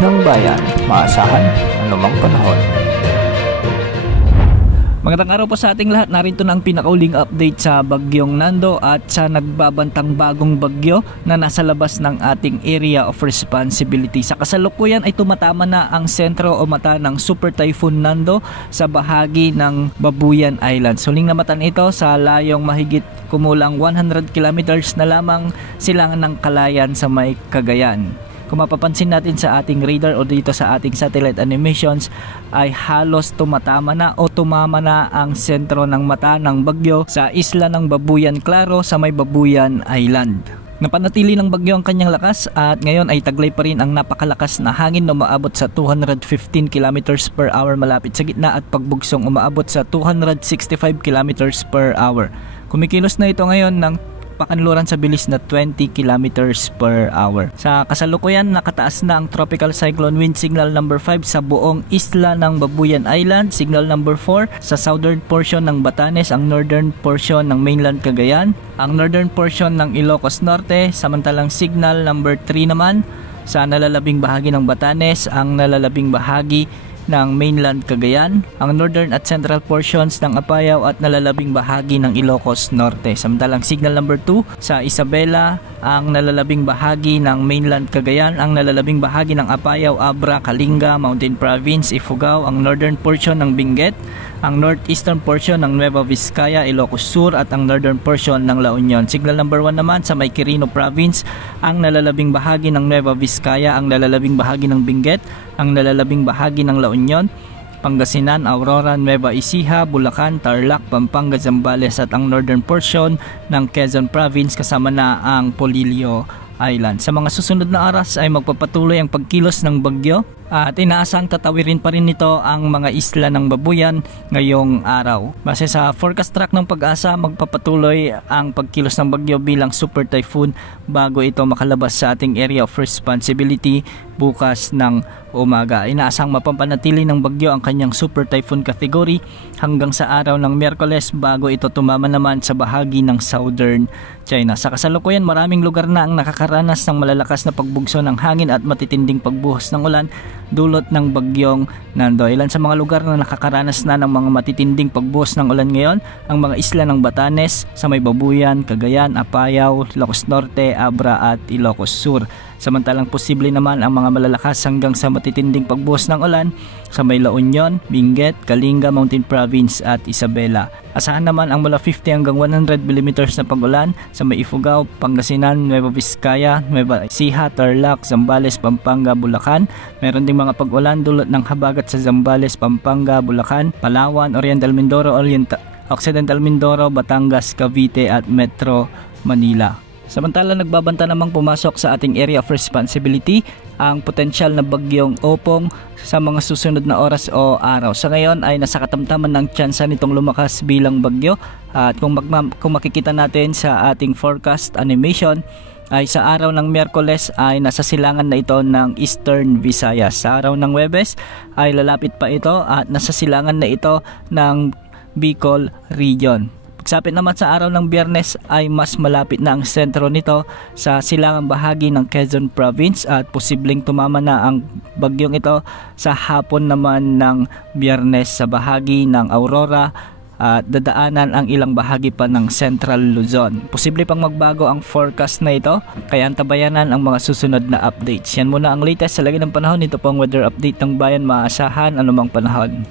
ng bayan, maasahan anumang panahon. Magandang araw po sa ating lahat. Narito na ang pinakauling update sa bagyong Nando at sa nagbabantang bagong bagyo na nasa labas ng ating area of responsibility. Sa kasalukuyan ay tumatama na ang sentro o mata ng Super Typhoon Nando sa bahagi ng Babuyan Island. Suling namatan ito sa layong mahigit kumulang 100 kilometers na lamang silangan ng Kalayan sa may Cagayan. Kung mapapansin natin sa ating radar o dito sa ating satellite animations ay halos tumatama na o tumama na ang sentro ng mata ng bagyo sa isla ng Babuyan Claro sa may Babuyan Island. Napanatili ng bagyo ang kanyang lakas at ngayon ay taglay pa rin ang napakalakas na hangin na umaabot sa 215 km per hour malapit sa gitna at pagbugsong umaabot sa 265 km per hour. Kumikilos na ito ngayon ng pakanluran sa bilis na 20 km per hour. Sa kasalukuyan, nakataas na ang Tropical Cyclone Wind Signal number 5 sa buong isla ng Babuyan Island, Signal number 4 sa southern portion ng Batanes, ang northern portion ng mainland Cagayan, ang northern portion ng Ilocos Norte, samantalang Signal number 3 naman sa nalalabing bahagi ng Batanes, ang nalalabing bahagi ng mainland Cagayan, ang northern at central portions ng Apayao at nalalabing bahagi ng Ilocos Norte. Samantalang Signal number 2 sa Isabela, ang nalalabing bahagi ng mainland Cagayan, ang nalalabing bahagi ng Apayao, Abra, Kalinga, Mountain Province, Ifugao, ang northern portion ng Benguet, ang northeastern portion ng Nueva Vizcaya, Ilocos Sur at ang northern portion ng La Union. Signal number 1 naman sa may Quirino Province, ang nalalabing bahagi ng Nueva Vizcaya, ang nalalabing bahagi ng Benguet, ang nalalabing bahagi ng La Union, Pangasinan, Aurora, Nueva Ecija, Bulacan, Tarlac, Pampanga, Zambales at ang northern portion ng Quezon Province kasama na ang Polillo Island. Sa mga susunod na oras ay magpapatuloy ang pagkilos ng bagyo at inaasang tatawirin pa rin nito ang mga isla ng Babuyan ngayong araw. Base sa forecast track ng Pag-asa, magpapatuloy ang pagkilos ng bagyo bilang super typhoon bago ito makalabas sa ating area of responsibility bukas ng umaga. Inaasang mapampanatili ng bagyo ang kanyang super typhoon category hanggang sa araw ng Miyerkules bago ito tumama naman sa bahagi ng southern China. Sa kasalukuyan, maraming lugar na ang nakakaranas ng malalakas na pagbugso ng hangin at matitinding pagbuhos ng ulan dulot ng bagyong Nando. Ilan sa mga lugar na nakakaranas na ng mga matitinding pagbuhos ng ulan ngayon, ang mga isla ng Batanes, sa may Babuyan, Cagayan, Apayao, Ilocos Norte, Abra at Ilocos Sur. Samantalang posible naman ang mga malalakas hanggang sa matitinding pagbuhos ng ulan sa may La Union, Benguet, Kalinga, Mountain Province at Isabela. Asahan naman ang mula 50 hanggang 100 mm na pag-ulan sa may Ifugao, Pangasinan, Nueva Vizcaya, Nueva Ecija, Tarlac, Zambales, Pampanga, Bulacan. Meron ding mga pag-ulan dulot ng habagat sa Zambales, Pampanga, Bulacan, Palawan, Oriental Mindoro, Occidental Mindoro, Batangas, Cavite at Metro Manila. Samantala, nagbabanta namang pumasok sa ating area of responsibility ang potensyal na bagyong Opong sa mga susunod na oras o araw. Sa ngayon ay nasa katamtaman ng tsansa nitong lumakas bilang bagyo at kung makikita natin sa ating forecast animation ay sa araw ng Miyerkules ay nasa silangan na ito ng Eastern Visayas. Sa araw ng Huwebes ay lalapit pa ito at nasa silangan na ito ng Bicol Region. Pagsapit naman sa araw ng Biyernes ay mas malapit na ang sentro nito sa silangang bahagi ng Quezon Province at posibleng tumama na ang bagyong ito sa hapon naman ng Biyernes sa bahagi ng Aurora at dadaanan ang ilang bahagi pa ng Central Luzon. Posible pang magbago ang forecast na ito kaya antabayanan ang mga susunod na updates. Yan muna ang latest sa lagi ng panahon. Ito po ang weather update ng bayan, maasahan anumang panahon.